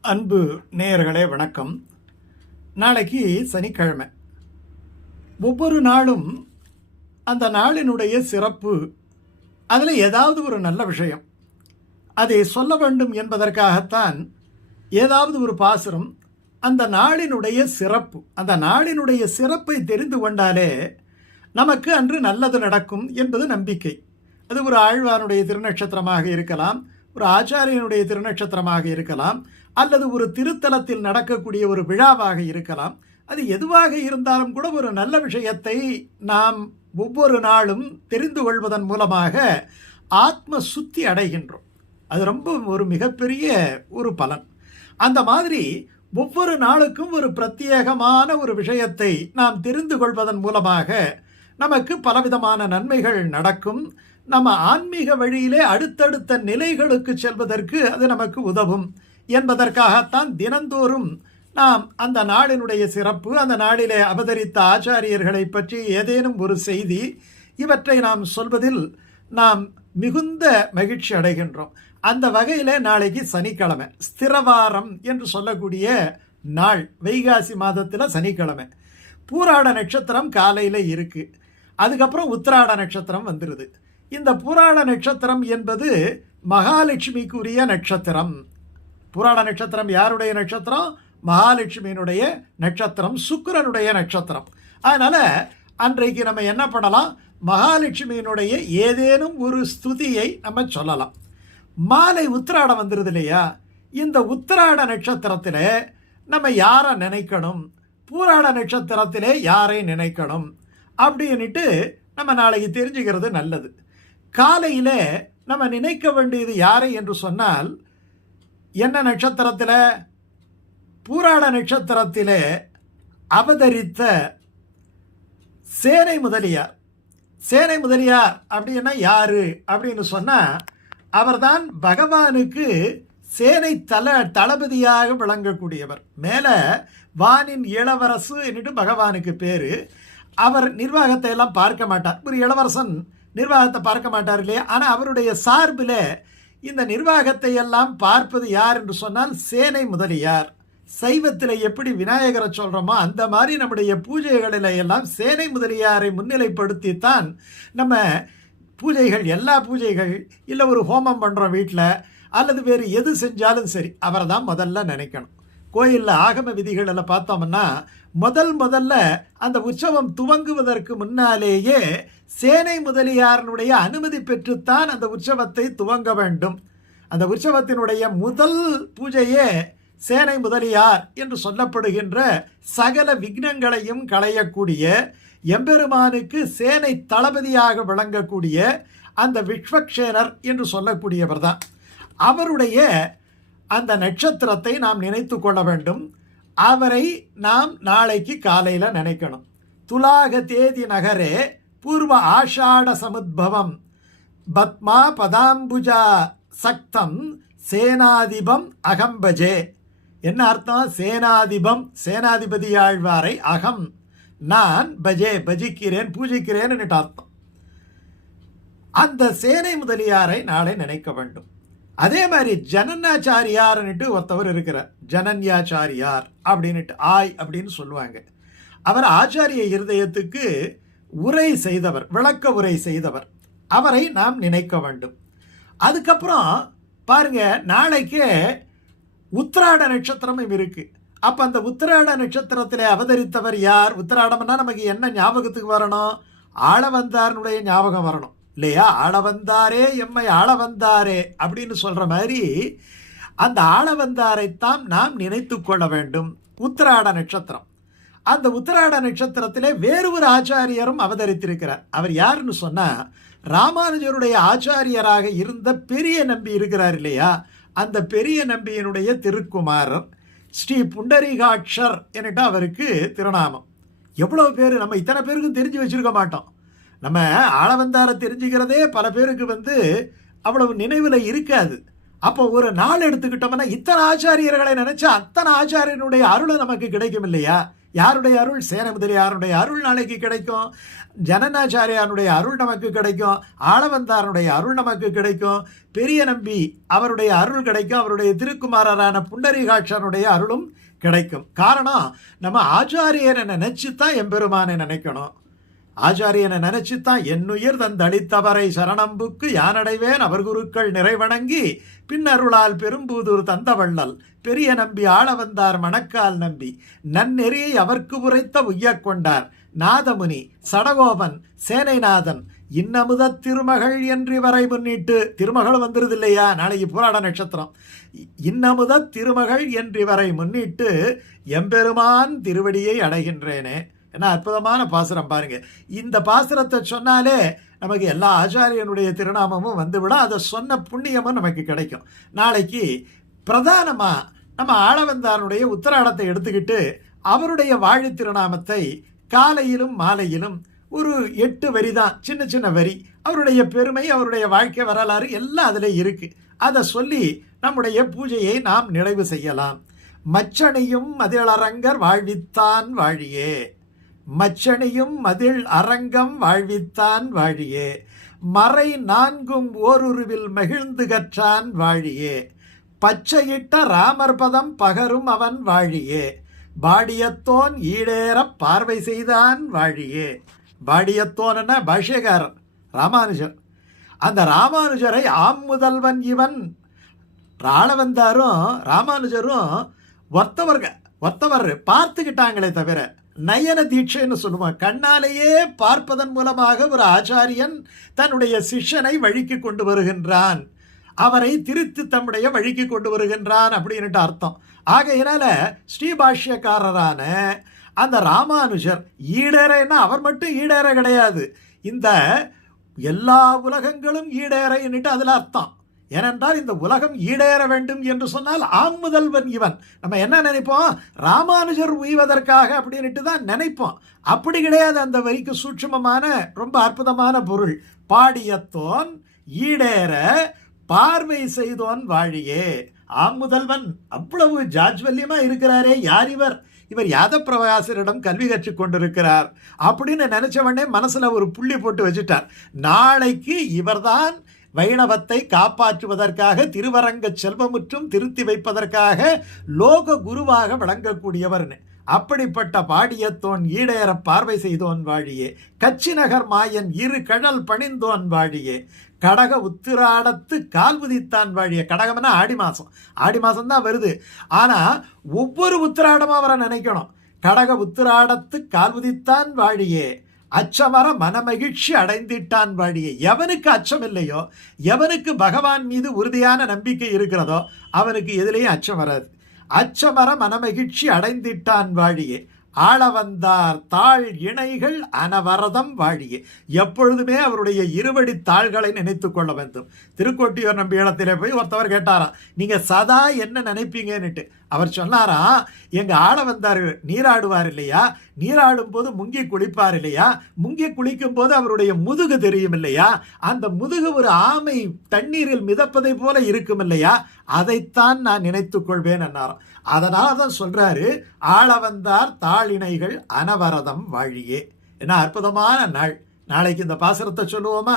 அன்பு நேயர்களே வணக்கம். நாளைக்கு சனிக்கிழமை. ஒவ்வொரு நாளும் அந்த நாளினுடைய சிறப்பு அதில் ஏதாவது ஒரு நல்ல விஷயம். அதை சொல்ல வேண்டும் என்பதற்காகத்தான் ஏதாவது ஒரு பாசுரம் அந்த நாளினுடைய சிறப்பு அந்த நாளினுடைய சிறப்பை தெரிந்து கொண்டாலே நமக்கு அன்று நல்லது நடக்கும் என்பது நம்பிக்கை. அது ஒரு ஆழ்வானுடைய திருநட்சத்திரமாக இருக்கலாம் ஒரு ஆச்சாரியனுடைய திருநட்சத்திரமாக இருக்கலாம் அல்லது ஒரு திருத்தலத்தில் நடக்கக்கூடிய ஒரு விழாவாக இருக்கலாம். அது எதுவாக இருந்தாலும் கூட ஒரு நல்ல விஷயத்தை நாம் ஒவ்வொரு நாளும் தெரிந்து கொள்வதன் மூலமாக ஆத்ம சுத்தி அடைகின்றோம். அது ரொம்ப ஒரு மிகப்பெரிய ஒரு பலன். அந்த மாதிரி ஒவ்வொரு நாளுக்கும் ஒரு பிரத்யேகமான ஒரு விஷயத்தை நாம் தெரிந்து கொள்வதன் மூலமாக நமக்கு பலவிதமான நன்மைகள் நடக்கும். நம்ம ஆன்மீக வழியிலே அடுத்தடுத்த நிலைகளுக்கு செல்வதற்கு அது நமக்கு உதவும் என்பதற்காகத்தான் தினந்தோறும் நாம் அந்த நாளினுடைய சிறப்பு அந்த நாளிலே அவதரித்த ஆச்சாரியர்களை பற்றி ஏதேனும் ஒரு செய்தி இவற்றை நாம் சொல்வதில் நாம் மிகுந்த மகிழ்ச்சி அடைகின்றோம். அந்த வகையில் நாளைக்கு சனிக்கிழமை ஸ்திரவாரம் என்று சொல்லக்கூடிய நாள் வைகாசி மாதத்தில் சனிக்கிழமை. பூராட நட்சத்திரம் காலையில் இருக்குது அதுக்கப்புறம் உத்திராட நட்சத்திரம் வந்துடுது இந்த புராண நட்சத்திரம் என்பது மகாலட்சுமிக்குரிய நட்சத்திரம். புராண நட்சத்திரம் யாருடைய நட்சத்திரம்? மகாலட்சுமியினுடைய நட்சத்திரம் சுக்கிரனுடைய நட்சத்திரம். அதனால் அன்றைக்கு நம்ம என்ன பண்ணலாம்? மகாலட்சுமியினுடைய ஏதேனும் ஒரு ஸ்துதியை நம்ம சொல்லலாம். மாலை உத்திராடம் வந்துடுது இல்லையா? இந்த உத்திராட நட்சத்திரத்தில் நம்ம யாரை நினைக்கணும்? பூராட நட்சத்திரத்திலே யாரை நினைக்கணும்? அப்படின்னுட்டு நம்ம நாளைக்கு தெரிஞ்சுக்கிறது நல்லது. காலையில் நம்ம நினைக்க வேண்டியது யாரை என்று சொன்னால் என்ன நட்சத்திரத்தில்? பூராட நட்சத்திரத்திலே அவதரித்த சேனை முதலியார். சேனை முதலியார் அப்படின்னா யார்? அப்படின்னு சொன்னால் அவர்தான் பகவானுக்கு சேனை தல தளபதியாக விளங்கக்கூடியவர். மேலே வானின் இளவரசு என்னட்டு பகவானுக்கு பேர். அவர் நிர்வாகத்தை எல்லாம் பார்க்க மாட்டார். ஒரு இளவரசன் நிர்வாகத்தை பார்க்க மாட்டார் இல்லையா? ஆனால் அவருடைய சார்பில் இந்த நிர்வாகத்தை எல்லாம் பார்ப்பது யார் என்று சொன்னால் சேனை முதலியார். சைவத்தில் எப்படி விநாயகரை சொல்கிறோமோ அந்த மாதிரி நம்முடைய பூஜைகளில் எல்லாம் சேனை முதலியாரை முன்னிலைப்படுத்தித்தான் நம்ம பூஜைகள் எல்லா பூஜைகள் இல்லை ஒரு ஹோமம் பண்ணுறோம் வீட்டில் அல்லது வேறு எது செஞ்சாலும் சரி அவரை தான் முதல்ல நினைக்கணும். கோயிலில் ஆகம விதிகளில் பார்த்தோம்னா முதல் முதல்ல அந்த உற்சவம் துவங்குவதற்கு முன்னாலேயே சேனை முதலியாரனுடைய அனுமதி பெற்றுத்தான் அந்த உற்சவத்தை துவங்க வேண்டும். அந்த உற்சவத்தினுடைய முதல் பூஜையே சேனை முதலியார் என்று சொல்லப்படுகின்ற சகல விக்னங்களையும் களையக்கூடிய எம்பெருமானுக்கு சேனை தளபதியாக விளங்கக்கூடிய அந்த விஸ்வக்ஷேனர் என்று சொல்லக்கூடியவர் தான் அவருடைய அந்த நட்சத்திரத்தை நாம் நினைத்து கொள்ள வேண்டும். அவரை நாம் நாளைக்கு காலையில் நினைக்கணும். துலாக தேதி நகரே பூர்வ ஆஷாட சமுத்பவம். பத்மா பதாம்புஜா சக்தம் சேனாதிபம் அகம்பஜே. என்ன அர்த்தம்? சேனாதிபம் சேனாதிபதி ஆழ்வாரை அகம். நான் பஜே பஜிக்கிறேன் பூஜிக்கிறேன்னு அர்த்தம். அந்த சேனை முதலியாரை நாளை நினைக்க வேண்டும். அதே மாதிரி ஜனன்யாச்சாரியார்னுட்டு ஒருத்தவர் இருக்கிறார். ஜனன்யாச்சாரியார் அப்படின்னுட்டு ஆய் அப்படின்னு சொல்லுவாங்க. அவர் ஆச்சாரிய இருதயத்துக்கு உரை செய்தவர் விளக்க உரை செய்தவர். அவரை நாம் நினைக்க வேண்டும். அதுக்கப்புறம் பாருங்க நாளைக்கு உத்திராட நட்சத்திரமும் இருக்கு. அப்போ அந்த உத்திராட நட்சத்திரத்தில் அவதரித்தவர் யார்? உத்திராடம்னா நமக்கு என்ன ஞாபகத்துக்கு வரணும்? ஆள வந்தாருனுடைய ஞாபகம் வரணும். இல்லையா? ஆள வந்தாரே எம்மை ஆள வந்தாரே அப்படின்னு சொல்கிற மாதிரி அந்த ஆள வந்தாரைத்தான் நாம் நினைத்து கொள்ள வேண்டும். உத்திராட நட்சத்திரம். அந்த உத்திராட நட்சத்திரத்திலே வேறு ஒரு ஆச்சாரியரும் அவதரித்திருக்கிறார். அவர் யாருன்னு சொன்னால் ராமானுஜருடைய ஆச்சாரியராக இருந்த பெரிய நம்பி இருக்கிறார் இல்லையா? அந்த பெரிய நம்பியினுடைய திருக்குமாரர் ஸ்ரீ புண்டரீகாட்சர் என்கிட்ட அவருக்கு திருநாமம். எவ்வளோ பேர் நம்ம இத்தனை பேருக்கும் தெரிஞ்சு வச்சிருக்க மாட்டோம். நம்ம ஆளவந்தார தெரிஞ்சுக்கிறதே பல பேருக்கு வந்து அவ்வளவு நினைவில் இருக்காது. அப்போ ஒரு நாள் எடுத்துக்கிட்டோம்னா இத்தனை ஆச்சாரியர்களை நினைச்சா அத்தனை ஆச்சாரியனுடைய அருள் நமக்கு கிடைக்கும் இல்லையா? யாருடைய அருள்? சேன முதலியாருடைய அருள் நாளைக்கு கிடைக்கும்? ஜனநாச்சாரியாருடைய அருள் நமக்கு கிடைக்கும். ஆளவந்தாருடைய அருள் நமக்கு கிடைக்கும். பெரிய நம்பி அவருடைய அருள் கிடைக்கும். அவருடைய திருக்குமாரரான புண்டரீகாட்சனுடைய அருளும் கிடைக்கும். காரணம் நம்ம ஆச்சாரியரை நினைச்சு தான் எம்பெருமானை நினைக்கணும். ஆச்சாரியனை நினைச்சுத்தான் என்னுயிர் தந்தளித்தவரை சரணம்புக்கு யானடைவேன். அவர் குருக்கள் நிறைவணங்கி பின்னருளால் பெரும்பூதூர் தந்தவள்ளல். பெரிய நம்பி ஆள வந்தார் மணக்கால் நம்பி. நன்னெறியை அவர்க்கு உரைத்த உய்யக் கொண்டார். நாதமுனி சடகோபன் சேனைநாதன் இன்னமுத திருமகள் என்று வரை முன்னிட்டு திருமகள் வந்துருது இல்லையா நாளைக்கு புராட நட்சத்திரம். இன்னமுத திருமகள் என்று வரை முன்னிட்டு எம்பெருமான் திருவடியை அடைகின்றேனே. என்ன அற்புதமான பாசுரம் பாருங்க. இந்த பாசுரத்தை சொன்னாலே நமக்கு எல்லா ஆச்சாரியனுடைய திருநாமமும் வந்துவிடும். அதை சொன்ன புண்ணியமும் நமக்கு கிடைக்கும். நாளைக்கு பிரதானமாக நம்ம ஆளவந்தானுடைய உத்தராடத்தை எடுத்துக்கிட்டு அவருடைய வாழி திருநாமத்தை காலையிலும் மாலையிலும் ஒரு எட்டு வரி தான் சின்ன சின்ன வரி. அவருடைய பெருமை அவருடைய வாழ்க்கை வரலாறு எல்லாம் அதில் இருக்குது அதை சொல்லி நம்முடைய பூஜையை நாம் நிறைவு செய்யலாம். மச்சனையும் மதிலரங்கர் வாழ்வித்தான் வாழியே. மச்சணியும் மதில் அரங்கம் வாழ்வித்தான் வாழியே. மறை நான்கும் ஓருருவில் மகிழ்ந்து கற்றான் வாழியே. பச்சையிட்ட ராமர் பதம் பகரும் அவன் வாழியே. பாடியத்தோன் ஈடேறப் பார்வை செய்தான் வாழியே. பாடியத்தோன்னா பாஷ்யகாரர் ராமானுஜர். அந்த ராமானுஜரை ஆம் முதல்வன் இவன். ராளவந்தாரும் ராமானுஜரும் ஒத்தவர்கள் ஒத்தவர் பார்த்துக்கிட்டாங்களே தவிர நயன தீட்சைன்னு சொல்லுவோம். கண்ணாலேயே பார்ப்பதன் மூலமாக ஒரு ஆச்சாரியன் தன்னுடைய சிஷ்யனை வழிக்கு கொண்டு வருகின்றான். அவரை திருத்து தம்முடைய வழிக்கு கொண்டு வருகின்றான் அப்படின்ட்டு அர்த்தம். ஆகையினால ஸ்ரீபாஷ்யக்காரரான அந்த ராமானுஜர் ஈடேறன்னா அவர் மட்டும் ஈடேற கிடையாது. இந்த எல்லா உலகங்களும் ஈடேறன்னுட்டு அதில் அர்த்தம். ஏனென்றால் இந்த உலகம் ஈடேற வேண்டும் என்று சொன்னால் ஆம் முதல்வன் இவன். நம்ம என்ன நினைப்போம்? ராமானுஜர் உய்வதற்காக அப்படின்ட்டு தான் நினைப்போம். அப்படி கிடையாது அந்த வரிக்கு சூட்சுமமான ரொம்ப அற்புதமான பொருள். பாடியத்தோன் ஈடேற பார்வை செய்தோன் வாழியே. ஆம் முதல்வன். அவ்வளவு ஜாஜ்வல்யமாக இருக்கிறாரே யார் இவர்? இவர் யாத பிரவாசரிடம் கல்வி கற்றுக் கொண்டிருக்கிறார் அப்படின்னு நினச்சவனே மனசில் ஒரு புள்ளி போட்டு வச்சுட்டார். நாளைக்கு இவர்தான் வைணவத்தை காப்பாற்றுவதற்காக திருவரங்க செல்வமுற்றும் திருத்தி வைப்பதற்காக லோக குருவாக விளங்கக்கூடியவர்னு. அப்படிப்பட்ட பாடியத்தோன் ஈடேற பார்வை செய்தோன் வாழியே. கச்சி நகர் மாயன் இரு கடல் பணிந்தோன் வாழியே. கடக உத்திராடத்து கால் உதித்தான் வாழிய. கடகம்னா ஆடி மாதம் ஆடி மாதம் தான் வருது. ஆனால் ஒவ்வொரு உத்திராடமும் அவரை நினைக்கணும். கடக உத்திராடத்து கால் உதித்தான் வாழியே. அச்சமர மனமகிழ்ச்சி அடைந்திட்டான் வாழியே. எவனுக்கு அச்சம் இல்லையோ எவனுக்கு பகவான் மீது உறுதியான நம்பிக்கை இருக்கிறதோ அவனுக்கு எதிலேயும் அச்சம் வராது. அச்சமர மனமகிழ்ச்சி அடைந்திட்டான் வாழியே. ஆள வந்தார் தாழ் இணைகள் அனவரதம் வாழியே. எப்பொழுதுமே அவருடைய இருவடி தாள்களை நினைத்து கொள்ள வேண்டும். திருக்கோட்டியூர் நம்பி இடத்திலே போய் ஒருத்தவர் கேட்டாராம் நீங்கள் சதா என்ன நினைப்பீங்கன்னுட்டு? அவர் சொன்னாரா எங்கள் ஆள வந்தார் நீராடுவார் இல்லையா? நீராடும் போது முங்கி குளிப்பார் இல்லையா? முங்கி குளிக்கும் போது அவருடைய முதுகு தெரியும் இல்லையா? அந்த முதுகு ஒரு ஆமை தண்ணீரில் மிதப்பதை போல இருக்கும் இல்லையா? அதைத்தான் நான் நினைத்து கொள்வேன் என்னாராம் அதனால தான் சொல்றாரு ஆள வந்தார் தாளிணைகள் அனவரதம் வாழியே. என்ன அற்புதமான நாள். நாளைக்கு இந்த பாசுரத்தை சொல்லுவோமா?